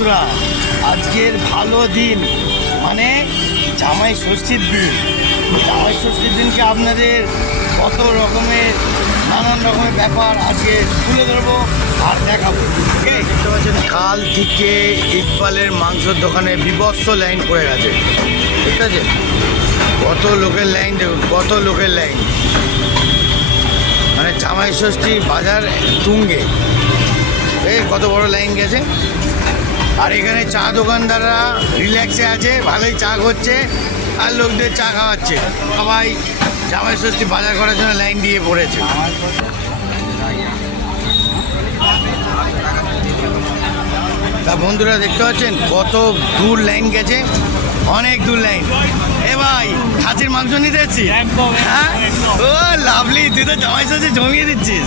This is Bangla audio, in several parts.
বন্ধুরা, আজকের ভালো দিন মানে জামাই ষষ্ঠীর দিন। জামাই ষষ্ঠীর দিনকে আপনাদের কত রকমের নানান রকমের ব্যাপার আজকে তুলে ধরবো আর দেখাবো। ওকে, দেখতে পাচ্ছেন কাল থেকে ইকবালের মাংসর দোকানে বিভৎস লাইন পড়ে গেছে। ঠিক আছে, কত লোকের লাইন দেখুন, কত লোকের লাইন, মানে জামাই ষষ্ঠী বাজার তুঙ্গে কত বড় লাইন গেছে। আর এখানে চা দোকানদাররা রিল্যাক্সে আছে, ভালোই চা করছে আর লোকদের চা খাওয়াচ্ছে। সবাই জামাই ষষ্ঠী বাজার করার জন্য লাইন দিয়ে পড়েছে। তা বন্ধুরা দেখতে পাচ্ছেন কত দূর লাইন গেছে, অনেক দূর লাইন। এ ভাই, খাসির মাংস নিতে যাচ্ছি? হ্যাঁ, ও লাভলি, তুই তো জামাই ষষ্ঠী জমিয়ে দিচ্ছিস।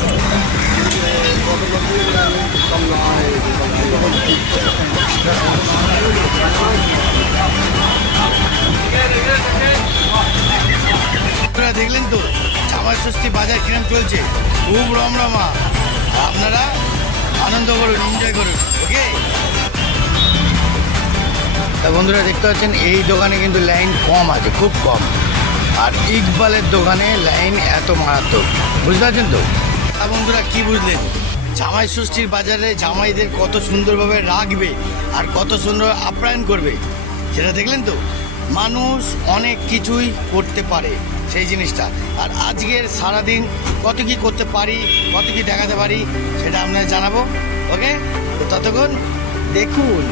দেখলেন তো জামাই ষষ্ঠী বাজার কিরম চলছে, খুব রমরমা। আপনারা আনন্দ করুন, এনজয় করুন। ওকে, তা বন্ধুরা দেখতে পাচ্ছেন এই দোকানে কিন্তু লাইন কম আছে, খুব কম। আর ইকবালের দোকানে লাইন এত মারাত্মক, বুঝতে পারছেন তো? তা বন্ধুরা কি বুঝলেন, জামাই ষষ্ঠীর বাজারে জামাইদের কত সুন্দরভাবে রাখবে আর কত সুন্দর আপ্যায়ন করবে সেটা দেখলেন তো? মানুষ অনেক কিছুই করতে পারে সেই জিনিসটা, আর আজকের সারাদিন কত কি করতে পারি, কত কি দেখাতে পারি সেটা আপনাদের জানাবো। ওকে, তো ততক্ষণ দেখুন।